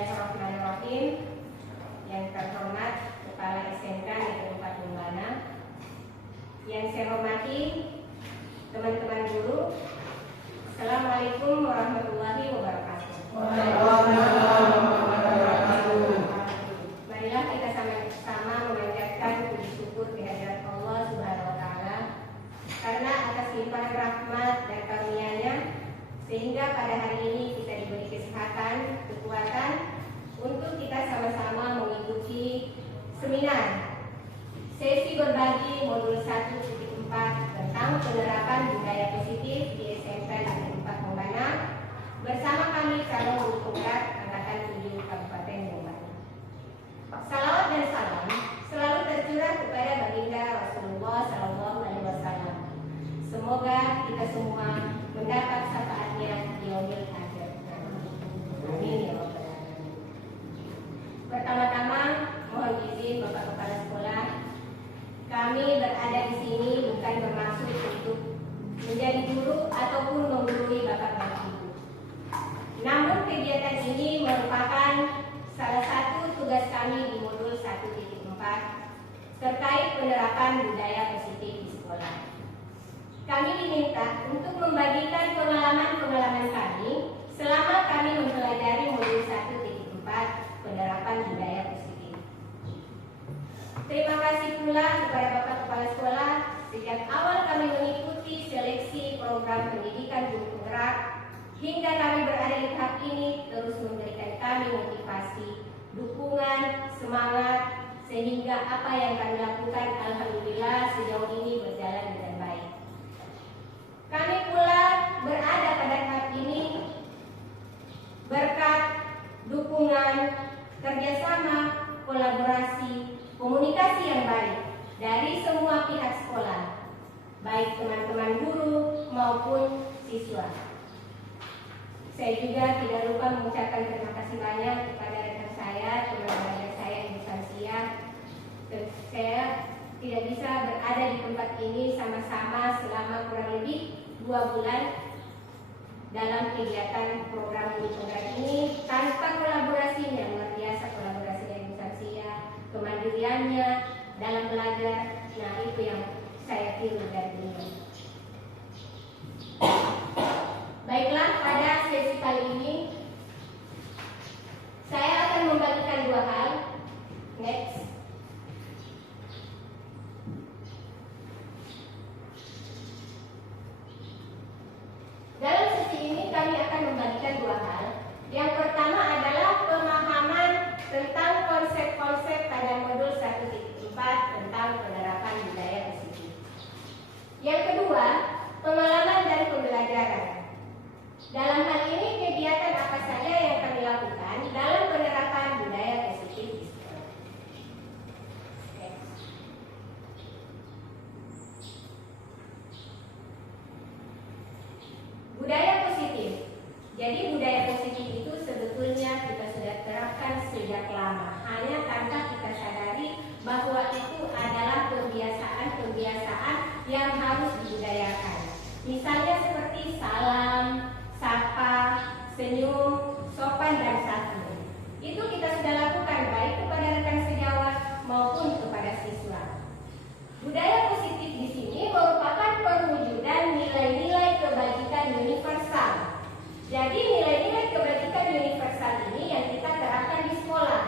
Bismillahirrahmanirrahim. Yang terhormat Kepala SMK Negeri 4 Lumbana, yang saya hormati teman-teman guru, Assalamualaikum warahmatullahi wabarakatuh. Marilah kita sama-sama memanjatkan puji syukur kehadirat Allah Subhanahu wa Ta'ala karena atas limpahan rahmat dan karunia-Nya sehingga pada hari ini kita diberi kesehatan, kekuatan untuk kita sama-sama mengikuti seminar sesi berbagi modul 1.4 tentang penerapan budaya positif di SMK Negeri 4 Lumbana bersama kami calon guru penggerak angkatan 7 Kabupaten Lumbana. Salawat dan salam selalu tercurah kepada baginda Rasulullah SAW. Semoga kita semua mendapat syafaatnya di yaumil akhir. Amin ya rabbal alamin. Pertama-tama mohon izin Bapak Kepala Sekolah, kami berada di sini bukan bermaksud untuk menjadi guru ataupun menggurui Bapak dan Ibu. Namun kegiatan ini merupakan salah satu tugas kami di modul 1.4 terkait penerapan budaya positif di sekolah. Kami diminta untuk membagikan pengalaman-pengalaman kami selama kami mempelajari modul 1.4 penerapan budaya positif. Terima kasih pula kepada Bapak Kepala Sekolah sejak awal kami mengikuti seleksi program pendidikan guru penggerak hingga kami berada di tahap ini terus memberikan kami motivasi, dukungan, semangat sehingga apa yang kami lakukan alhamdulillah sejauh ini berjalan dengan baik. Kami pula berada pada tahap ini berkat dukungan, kerjasama, kolaborasi, komunikasi yang baik dari semua pihak sekolah, baik teman-teman guru maupun siswa. Saya juga tidak lupa mengucapkan terima kasih banyak kepada rekan saya, teman belajar saya Ibu Sansia. Saya tidak bisa berada di tempat ini sama-sama selama kurang lebih 2 bulan dalam kegiatan program guru penggerak ini tanpa kolaborasinya, luar biasa kolaborasinya Ibu Sansia, kemandiriannya dalam belajar. Nah, itu yang saya tiru dari beliau. Baiklah, pada sesi kali ini saya akan membagikan 2 hal. Next. Dalam sesi ini kami akan membagikan 2 hal. Yang pertama adalah pemahaman tentang konsep-konsep pada modul 1.4 tentang penerapan budaya positif. Yang kedua, pengalaman dan pembelajaran. Dalam hal ini kegiatan apa saja yang kami lakukan dalam penerapan budaya positif di sekolah. Budaya positif. Jadi budaya positif itu sebetulnya kita sudah terapkan sejak lama. Hanya tanpa kita sadari bahwa itu adalah kebiasaan-kebiasaan yang harus dibudayakan. Misalnya seperti salam, sapa, senyum, sopan dan santun. Itu kita sudah lakukan baik kepada rekan sejawat maupun kepada siswa. Budaya positif di sini merupakan perwujudan nilai-nilai kebajikan universal. Jadi nilai-nilai kebajikan universal ini yang kita terapkan di sekolah.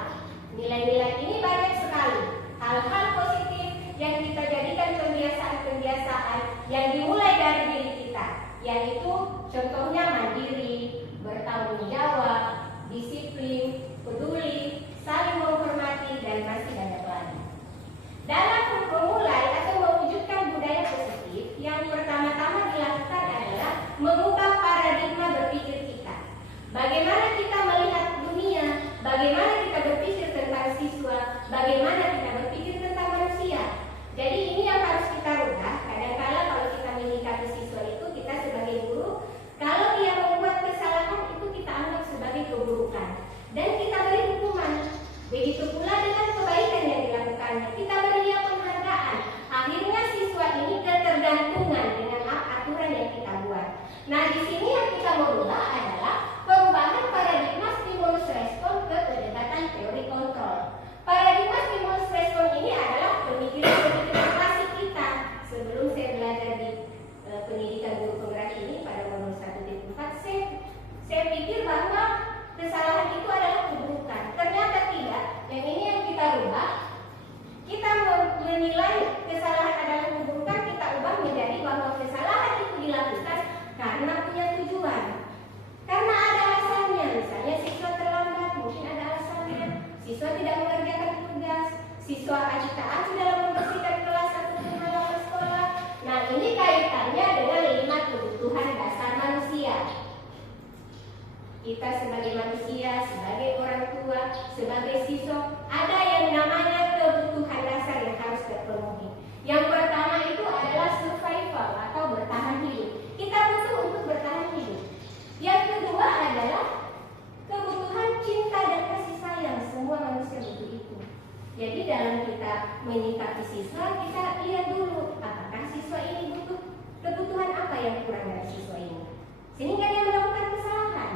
Nilai-nilai ini banyak sekali. Hal-hal positif yang kita jadikan kebiasaan-kebiasaan yang dimulai dari diri kita, yaitu contohnya mandiri, bertanggung jawab, disiplin, peduli, saling menghormati, dan masih banyak lagi. Dalam memulai atau mewujudkan budaya positif, yang pertama-tama dilakukan adalah mengubah paradigma berpikir kita. Bagaimana kita melihat dunia, bagaimana kita berpikir tentang siswa, bagaimana kita berpikir tentang manusia. Jadi ini yang harus kita rubah. Kadang-kala kalau kita menyikapi siswa itu, kita sebagai guru, kalau dia membuat kesalahan itu kita anggap sebagai keburukan dan kita beri hukuman. Begitu pula dengan kebaikan yang dilakukannya, kita beri dia penghargaan. Akhirnya siswa ini ketergantungan dengan aturan yang kita buat. Nah, di sini yang kita merubah adalah perubahan paradigma stimulus respon ke manusia, sebagai orang tua, sebagai siswa, ada yang namanya kebutuhan dasar yang harus terpenuhi. Yang pertama itu adalah survival atau bertahan hidup. Kita butuh untuk bertahan hidup. Yang kedua adalah kebutuhan cinta dan kasih sayang. Semua manusia butuh itu. Jadi dalam kita menyikapi siswa, kita lihat dulu apakah siswa ini butuh kebutuhan apa yang kurang dari siswa ini, sehingga dia melakukan kesalahan.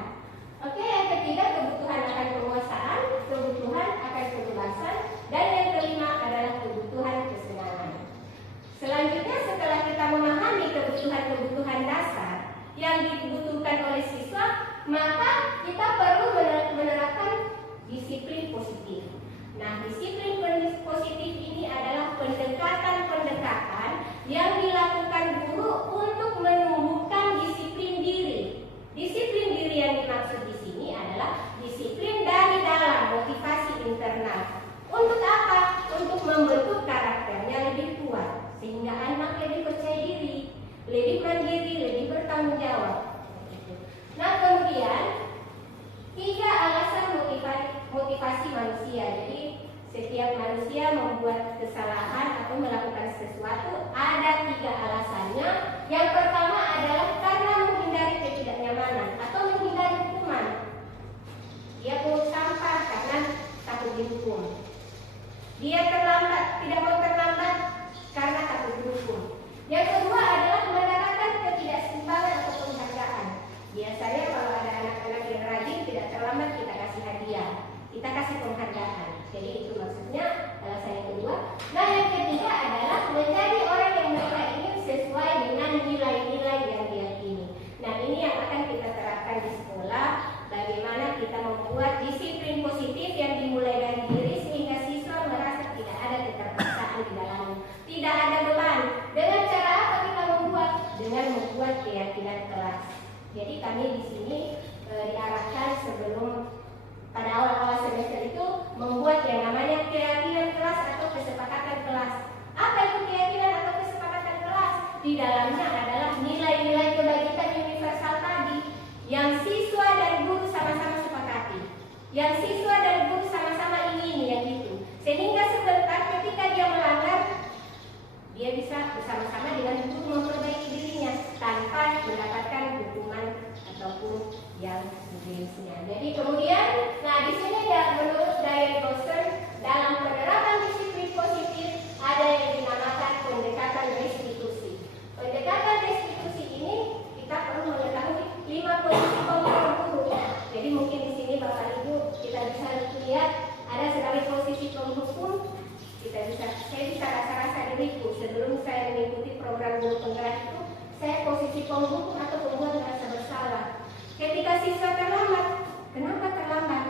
Oke, yang ketiga kebutuhan akan penguasaan, kebutuhan akan kebebasan, dan yang kelima adalah kebutuhan kesenangan. Selanjutnya setelah kita memahami kebutuhan-kebutuhan dasar yang dibutuhkan oleh siswa, maka kita perlu menerapkan disiplin positif. Nah, disiplin positif ini adalah pendekatan-pendekatan yang dilakukan guru untuk menumbuhkan disiplin diri. Disiplin diri yang dimaksud di sini adalah disiplin dari dalam, motivasi internal. Untuk apa? Untuk membentuk karakternya lebih kuat, sehingga anak lebih percaya diri, lebih mandiri, lebih bertanggung jawab. Nah, kemudian 3 alasan motivasi manusia. Jadi setiap manusia membuat kesalahan atau melakukan sesuatu, ada 3 alasannya. Yang pertama adalah karena menghindari ketidaknyamanan atau menghindari hukuman. Dia pungut sampah karena takut dihukum. Dia tidak mau terlambat karena takut dihukum. Yang kedua adalah mendapatkan ketidakseimbangan atau penghargaan. Biasanya kalau ada anak-anak yang rajin tidak terlambat, kita kasih hadiah, kita kasih penghargaan. Jadi itu maksudnya alasan yang kedua. Nah, yang ketiga adalah menjadi orang yang mereka ingin sesuai dengan nilai-nilai yang diyakini. Nah, ini yang akan kita terapkan di sekolah. Bagaimana kita membuat disiplin positif yang dimulai dari diri sehingga siswa merasa tidak ada keterpaksaan di dalamnya, tidak ada beban. Dengan cara apa kita membuat? Dengan membuat keyakinan kelas. Jadi kami di sini diarahkan sebelum pada awal-awal semester itu membuat yang namanya keyakinan kelas atau kesepakatan kelas. Apa itu keyakinan atau kesepakatan kelas? Di dalamnya adalah nilai-nilai kebajikan universal tadi yang siswa dan guru sama-sama sepakati, yang siswa dan guru sama-sama ingin, yang itu. Sehingga sebentar ketika dia melanggar, dia bisa bersama-sama dengan guru memperbaiki dirinya tanpa mendapatkan hukuman ataupun yang sejenisnya. Jadi kemudian, nah di sini menurut Diane Dawson dalam penerapan disiplin positif ada yang dinamakan pendekatan restitusi. Pendekatan restitusi ini kita perlu mengetahui 5 posisi penghukum guru. Jadi mungkin di sini Bapak Ibu kita bisa lihat ada sebagai posisi penghukum. Saya bisa rasa-rasa diriku sebelum saya mengikuti program guru penggerak itu, saya posisi penghukum atau pembuat merasa bersalah. Ketika siswa terlambat, kenapa terlambat?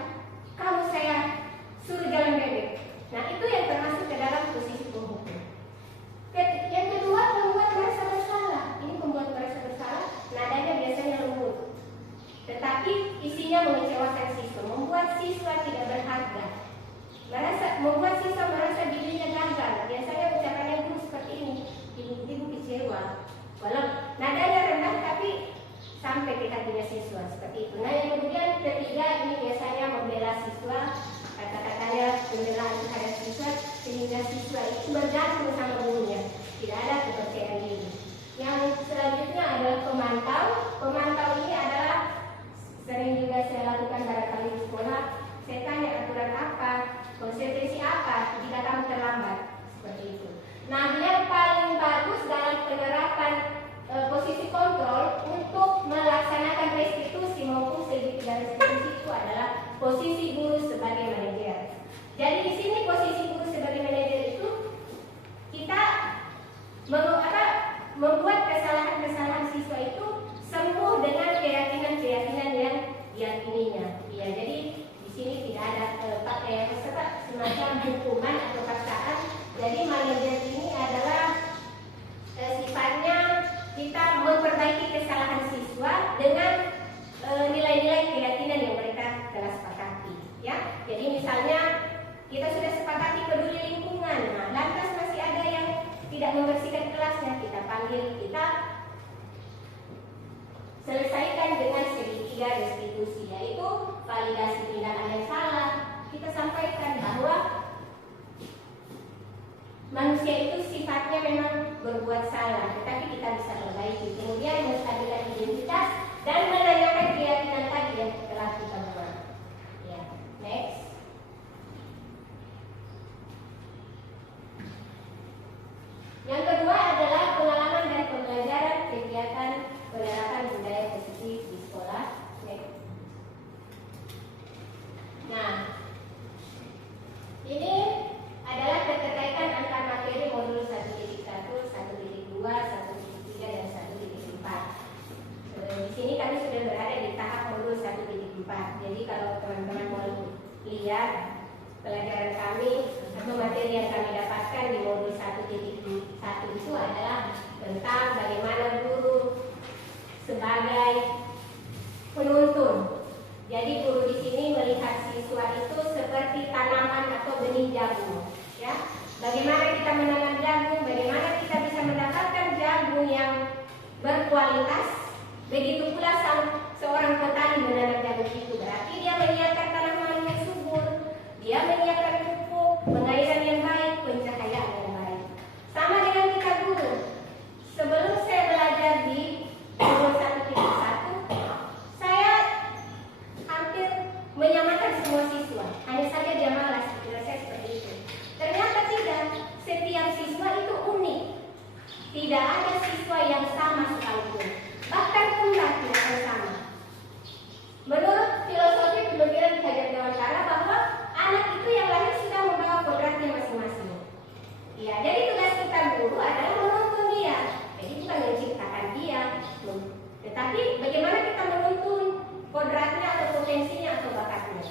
Kalau saya suruh jalan bebek. Nah, itu yang termasuk ke dalam posisi penghukum. Yang kedua, pembuat merasa bersalah. Ini pembuat merasa bersalah, nadanya biasanya lembut, tetapi isinya mengecewakan siswa, membuat siswa tidak berharga, membuat siswa merasa dirinya gagal. Biasanya ucapannya guru seperti ini, ibu kecewa, walau nadanya rendah tapi sampai ke hatinya siswa seperti itu. Nah, yang kemudian ketiga ini biasanya membela siswa, kata-katanya pembelaan terhadap siswa sehingga siswa itu bergantung sama gurunya, tidak ada kepercayaan diri. Yang selanjutnya adalah pemantau. Pemantau ini adalah sering juga saya lakukan barangkali di sekolah. Saya tanya aturan apa, konsekuensi apa jika kamu terlambat, seperti itu. Nah, yang paling bagus dalam penerapan posisi kontrol untuk melaksanakan restitusi maupun segitiga restitusi itu adalah posisi guru sebagai manajer. Jadi di sini posisi guru sebagai manajer itu kita membuat kesalahan-kesalahan siswa itu sembuh dengan keyakinan-keyakinan yang diyakininya. Ya, jadi di sini tidak ada semacam hukuman atau paksaan. Jadi manajer ini adalah sifatnya kita memperbaiki kesalahan siswa dengan nilai-nilai keyakinan yang mereka telah sepakati. Ya, jadi misalnya kita sudah sepakati peduli lingkungan, nah, lantas masih ada yang tidak membersihkan kelasnya, kita panggil, kita selesaikan dengan segitiga restitusi, yaitu validasi tindakan yang salah. Kita sampaikan bahwa manusia itu sifatnya memang berbuat salah, tetapi kita bisa perbaiki. Kemudian menstabilkan identitas dan menanyakan keyakinan tadi yang telah kita buat. Ya, next. Yang kedua adalah pengalaman dan pembelajaran kegiatan penerapan budaya positif di sekolah. Next. Nah, ini adalah keterkaitan antara materi modul 1.1, 1.2, 1.3, dan 1.4. Di sini kami sudah berada di tahap modul 1.4. Jadi kalau teman-teman mau lihat pelajaran kami atau materi yang kami dapatkan di modul 1.1 itu adalah tentang bagaimana guru sebagai penuntun. Jadi guru di sini melihat siswa itu seperti tanaman atau benih jagung, ya. Bagaimana kita menanam jagung, bagaimana kita bisa mendapatkan jagung yang berkualitas. Begitu pula seorang petani menanam jagung itu, berarti dia menyiapkan tanaman yang subur, dia menyiapkan pupuk, pengairan yang baik, pencahayaan yang baik. Sama dengan kita guru. Sebelum saya belajar di modul 1.1, saya hampir menyamakan semua siswa. Hanya saja dia malas, kira saya seperti itu. Ternyata tidak. Setiap siswa itu unik. Tidak ada siswa yang sama sekalipun. Bahkan umrah tidak akan sama. Menurut filosofi pemikiran di Hajar Dewantara bahwa anak itu yang lahir sudah membawa kodratnya masing-masing. Ya, jadi tugas kita guru adalah menuntun dia. Jadi bukan menciptakan dia, tetapi bagaimana kita menuntun kodratnya atau potensinya atau bakatnya.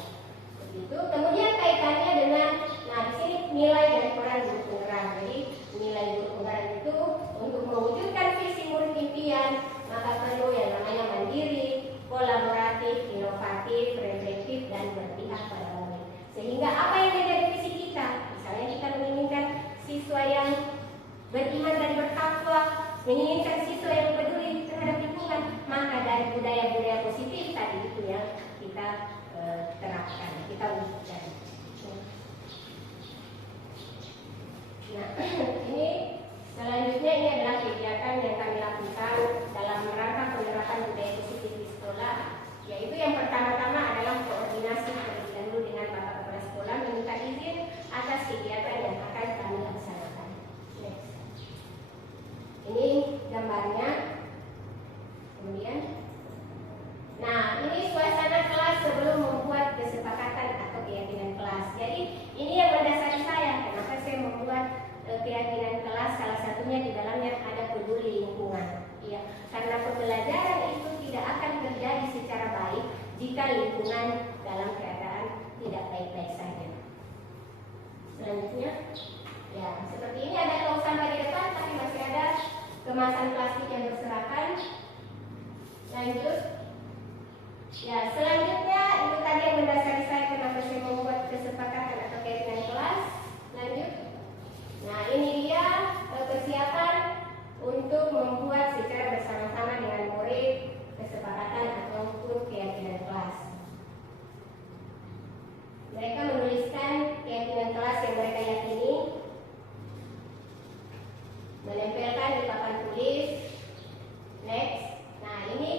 Begitu. Kemudian kaitannya dengan, nah di sini nilai dari peran guru penggerak. Jadi nilai guru penggerak itu untuk mewujudkan visi murid impian, maka perlu yang namanya mandiri, kolaboratif, inovatif, reflektif, dan berpihak pada murid. Sehingga apa yang menjadi visi kita? Misalnya kita menginginkan siswa yang beriman dan bertakwa, menginginkan siswa yang peduli terhadap lingkungan, maka dari budaya-budaya positif tadi itu yang kita terapkan, kita wujudkan. Nah, ini selanjutnya ini adalah kegiatan yang kami lakukan dalam rangka penerapan budaya positif di sekolah, yaitu yang pertama-tama adalah koordinasi terlebih dahulu dengan Bapak Kepala Sekolah meminta izin atas kegiatan yang akan kami laksanakan. Next. Ini gambarnya. Kemudian, nah ini suasana kelas sebelum membuat kesepakatan atau keyakinan kelas. Jadi ini yang mendasari saya. Kenapa saya membuat keyakinan kelas? Salah satunya di dalamnya ada peduli lingkungan. Ya, karena pembelajaran itu tidak akan terjadi secara baik jika lingkungan dalam keadaan tidak baik-baik saja. Selanjutnya, ya seperti ini ada tong sampah di depan, tapi masih ada kemasan plastik yang berserakan. Lanjut. Ya, selanjutnya itu tadi yang mendasari saya kenapa saya membuat kesepakatan atau keyakinan kelas. Lanjut. Nah, ini dia persiapan untuk membuat secara bersama-sama dengan murid kesepakatan ataupun keyakinan kelas. Mereka menuliskan keyakinan kelas yang mereka yakini, menempelkan di papan tulis. Next. Nah, ini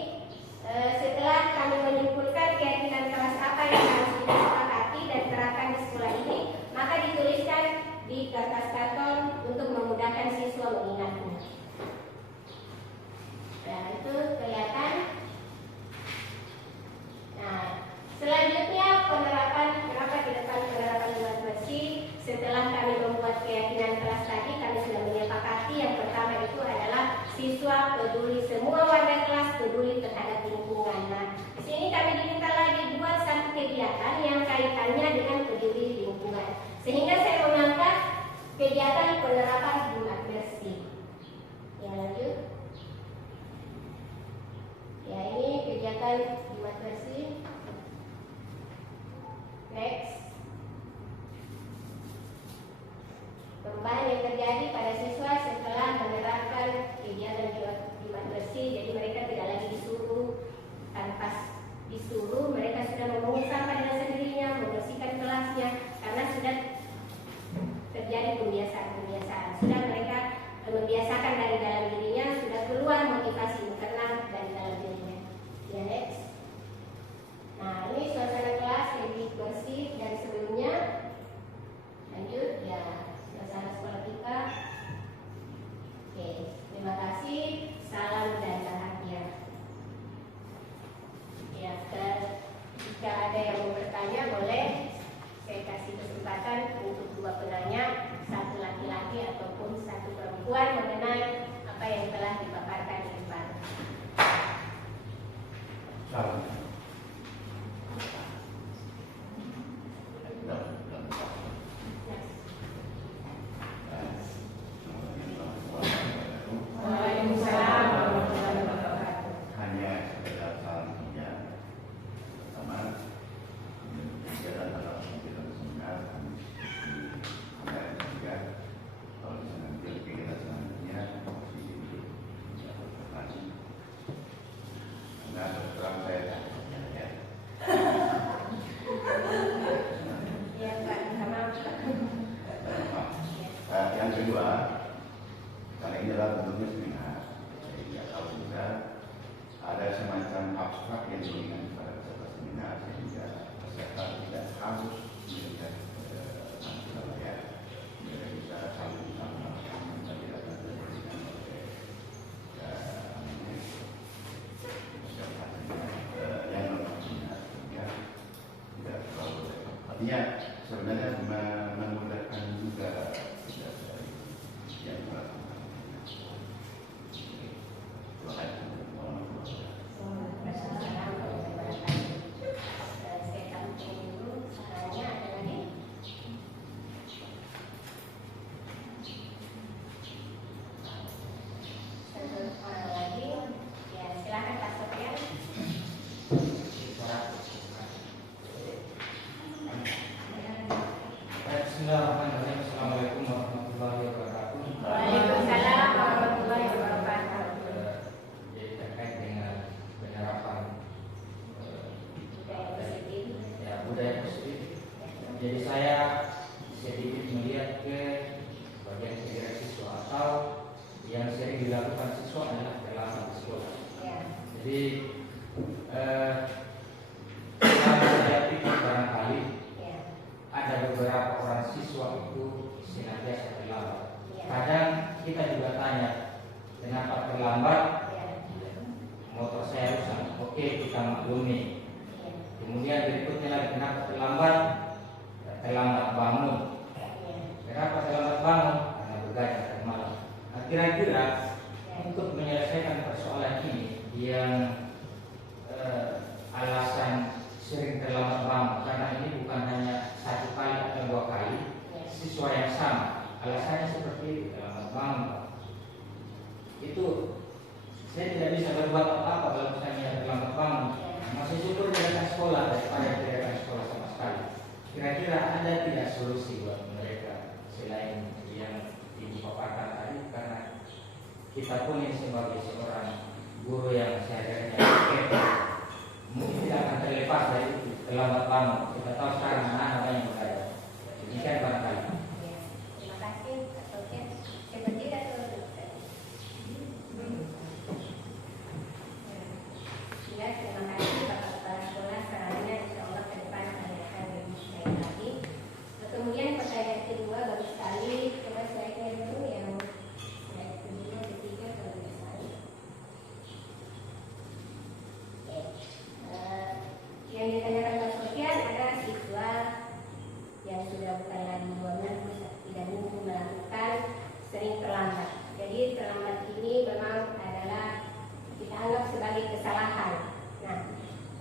setelah kami menyimpulkan keyakinan kelas apa yang harus kita sepakati dan terapkan di sekolah ini, maka dituliskan di kertas karton untuk memudahkan siswa mengingatnya. Nah, itu kelihatan. Nah, selanjutnya penerapan, kenapa di depan penerapan buat bersih? Setelah kami membuat keyakinan kelas tadi, kami sudah menyepakati yang pertama itu adalah siswa peduli, semua warga kelas peduli terhadap lingkungan. Nah, di sini kami diminta lagi buat satu kegiatan yang kaitannya dengan peduli lingkungan. Sehingga saya mengangkat kegiatan penerapan Jumat bersih. Ya, lanjut. Ya, ini kegiatan Jumat bersih. Next. Perubahan yang terjadi pada siswa setelah menerapkan kegiatan Jumat bersih, jadi mereka tidak lagi disuruh, tanpa disuruh mereka sudah dengan memungut sampah dengan sendirinya, membersihkan kelasnya, karena sudah terjadi pembiasaan-pembiasaan. Sudah mereka membiasakan dari dalam dirinya, sudah keluar motivasi internal dari dalam dirinya. Ya, next. Nah, ini suasana kelas lebih bersih dari sebelumnya. Lanjut, ya, suasana sekolah kita. Oke, terima kasih. Salam dan bahagia. Ya, jika ada yang mau bertanya, boleh saya kasih kesempatan untuk dua penanya, satu laki-laki ataupun satu perempuan, mengenai apa yang telah dipaparkan di depan. Salam. Yang kedua, karena ini adalah bentuknya seminar, jadi kalau bisa ada semacam abstrak yang diberikan kepada peserta seminar, sehingga peserta tidak harus melihat tampilan layar, mereka bisa saling sama yang tidak diberikan oleh yang non seminar, sehingga tidak terlalu artinya sebenarnya memudahkan juga yang melakukan. Bismillahirrahmanirrahim. Assalamualaikum warahmatullahi wabarakatuh. Waalaikumsalam warahmatullahi wabarakatuh. Jadi terkait dengan penyerapan budaya positif. Jadi saya sedikit melihat ke bagian kegiatan siswa atau yang sering dilakukan siswa adalah terlambat di sekolah. Jadi saya pikir barangkali ada beberapa orang siswa itu senantiasa terlambat. Kadang kita juga tanya, kenapa terlambat? Motor saya rusak. Oke, kita maklumi. Kemudian berikutnya lagi, kenapa terlambat? Terlambat bangun. Kenapa terlambat bangun? Karena begadang dan malam. Nah, kira-kira untuk menyelesaikan persoalan ini yang alasan sering terlambat bangun, karena ini bukan hanya satu kali atau dua kali, siswa yang sama alasannya seperti itu, terlambat bangun. Itu saya tidak bisa berbuat apa-apa kalau misalnya terlambat bangun. Masih syukur dengan sekolah daripada tidak ada sekolah sama sekali. Kira-kira ada tidak solusi buat mereka selain yang ibu paparkan tadi? Karena kita pun ini sebagai seorang guru yang sehari-harinya mungkin tidak akan terlepas dari itu, terlambat bangun. Kita tahu sekarang anak-anak banyak bekerja. Demikian barangkali. Terima kasih, Oke. Seperti atau ya, terima kasih Bapak Kepala Sekolah. Sarannya insya Allah ke depan akan lebih baik lagi. Kemudian pertanyaan kedua bagus sekali. Coba saya kira dulu yang kedua, ketiga, kalau bisa. Yang ditanyakan Pak Sofian ada siswa yang sudah bukan lagi 2 minggu, 3 minggu melakukan sering terlambat. Jadi terlambat ini memang adalah kita anggap sebagai kesalahan.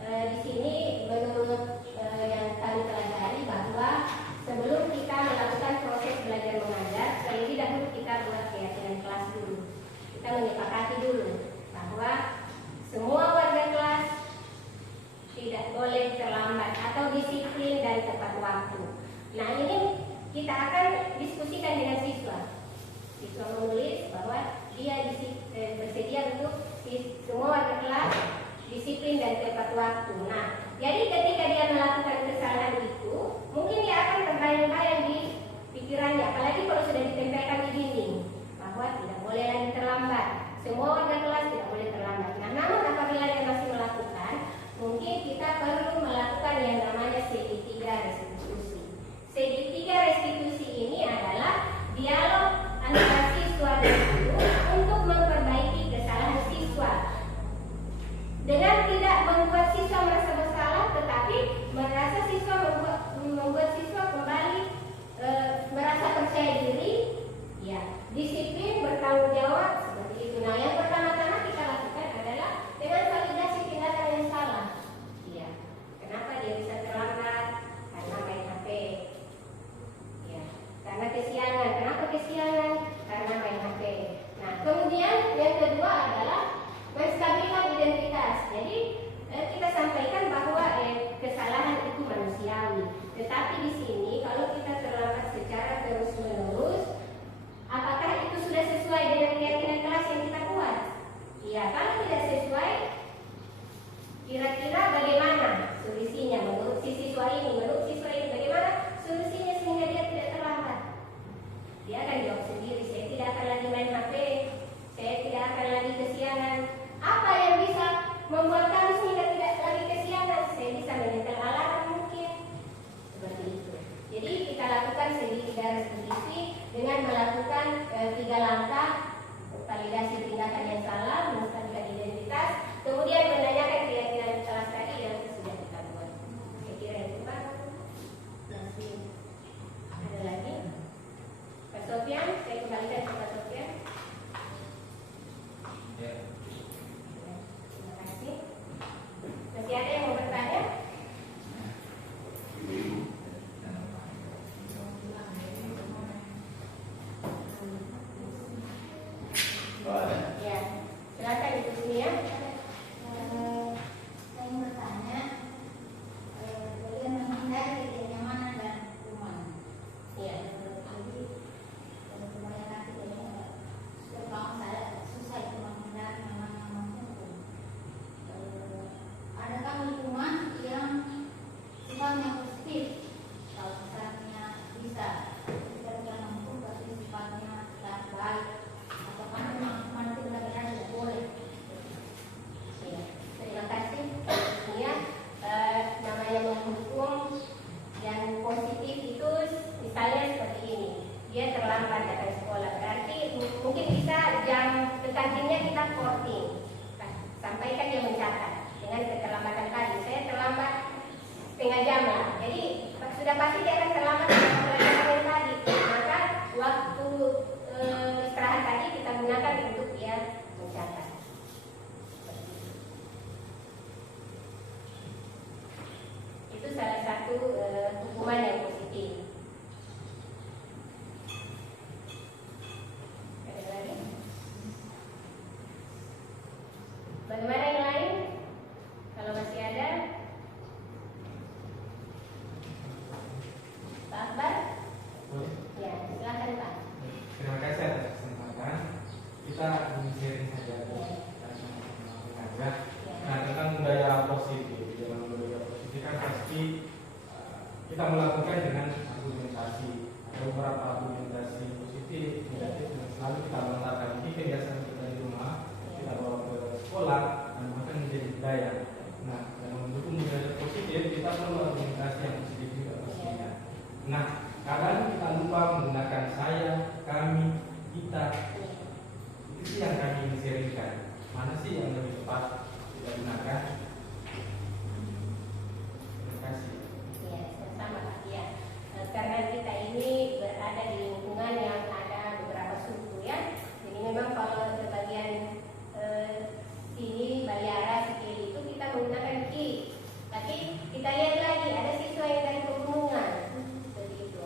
Nah, di sini menurut yang kami pelajari bahwa sebelum kita melakukan proses belajar mengajar, terlebih dahulu kita buat keyakinan kelas dulu. Kita menyepakati dulu bahwa semua warga kelas tidak boleh terlambat atau disiplin dan tepat waktu. Nah, ini kita akan diskusikan dengan siswa. Siswa menulis bahwa dia bersedia untuk semua warga kelas disiplin dan tepat waktu. Nah, jadi ketika dia melakukan kesalahan itu, mungkin dia akan terbayang-bayang di pikirannya, apalagi kalau sudah ditempelkan di dinding bahwa tidak boleh lagi terlambat. Semua warga kelas tidak boleh terlambat. Nah, namun apabila dia masih melakukan, mungkin kita perlu melakukan yang namanya CD3 restitusi. CD3 restitusi ini adalah dialog antara siswa dan guru untuk memperbaiki kesalahan siswa. Dengan tidak membuat siswa merasa bersalah, tetapi merasa siswa membuat siswa kembali merasa percaya diri, ya, disiplin, bertanggung jawab, seperti itu. Nah, yang pertama-tama kita lakukan adalah dengan validasi tindakan yang salah. Ya, kenapa dia bisa terlambat? Karena main HP. Ya, karena kesiangan. Kenapa kesiangan? Karena main HP. Nah, kemudian yang kedua adalah menstabilkan identitas. Jadi kita sampaikan bahwa kesalahan itu manusiawi. Tetapi di sini kalau kita terlambat secara terus-menerus, apakah itu sudah sesuai dengan keyakinan kelas yang kita buat? Iya, kalau tidak sesuai, kira-kira bagaimana solusinya menurut si siswa ini? Menurut siswa ini bagaimana solusinya sehingga dia tidak terlambat? Dia akan jawab sendiri, saya tidak akan lagi main HP, saya tidak akan lagi kesiangan. Apa yang bisa membuat kami sehingga tidak lagi kesiangan? Saya bisa menyetel alarm mungkin. Seperti itu. Jadi kita lakukan CD3 restitusi dengan melakukan 3 langkah: validasi tindakan yang salah, menstabilkan identitas, kemudian menanyakan keyakinan kelas tadi yang sudah kita buat. Saya kira itu Pak. Masih ada lagi? Pak Sofian, saya kembalikan ke Pak Sofian. Ya. Terima kasih. Masih ada yang mau bertanya? Ya, silakan Ibu Dunia. Saya ingin bertanya, bagaimana menghindari ketidaknyamanan dan hukuman? Ya. Jadi, kebanyakan tidak terutama saya susah itu menghindari nyaman-nyaman hukum. Adakah hukuman yang sifatnya positif? Kalau misalnya bisa kita dalam hukum tapi sifatnya tidak baik, atau kan memang hukuman itu benar-benar tidak boleh? Ya, terima kasih. Ya, namanya menghukum yang positif itu misalnya seperti ini. Dia terlambat datang sekolah, berarti mungkin bisa jam ke kantinnya kita porting. Sampaikan dia mencatat dengan keterlambatan tadi. Saya terlambat setengah jam lah. Jadi sudah pasti dia akan terlambat dengan pelajaran yang tadi. Maka waktu istirahat tadi kita gunakan untuk dia mencatat. Itu salah satu hukuman yang positif. Ada lagi? Bagaimana yang lain? Kalau masih ada, Pak Akbar? Ya, silakan Pak. Terima kasih atas kesempatan. Kita sharing saja aja. Nah, tentang budaya positif. Dalam budaya positif kan pasti kita melakukan dengan argumentasi. Ada beberapa argumentasi positif, negatif, dan selalu kita mengatakan ini kebiasaan kita di rumah, kita bawa ke sekolah, dan bahkan menjadi budaya. Nah, dalam mendukung budaya positif, kita perlu argumentasi yang positif juga pastinya. Nah, kadang kita lupa menggunakan saya, kami, kita. Itu sih yang kami ingin sharingkan. Mana sih yang lebih tepat kita gunakan? Terima kasih. Ya, sama Pak. Ya, karena kita ini berada di lingkungan yang ada beberapa suku ya. Jadi memang kalau ke bagian sini Baliara, Sikili itu kita menggunakan ki. Tapi kita lihat lagi ada siswa yang dari pegunungan seperti itu.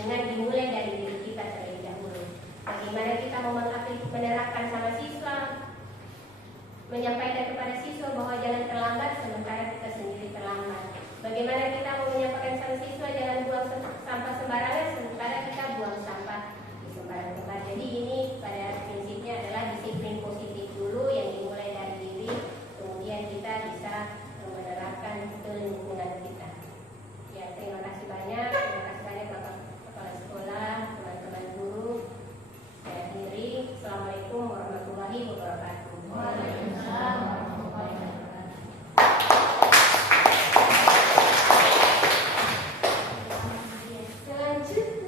dengan dimulai dari diri kita terlebih dahulu. Bagaimana kita mau menerapkan sama siswa, menyampaikan kepada siswa bahwa jangan terlambat sementara kita sendiri terlambat. Bagaimana kita mau menyampaikan sama siswa jangan buang sampah sembarangan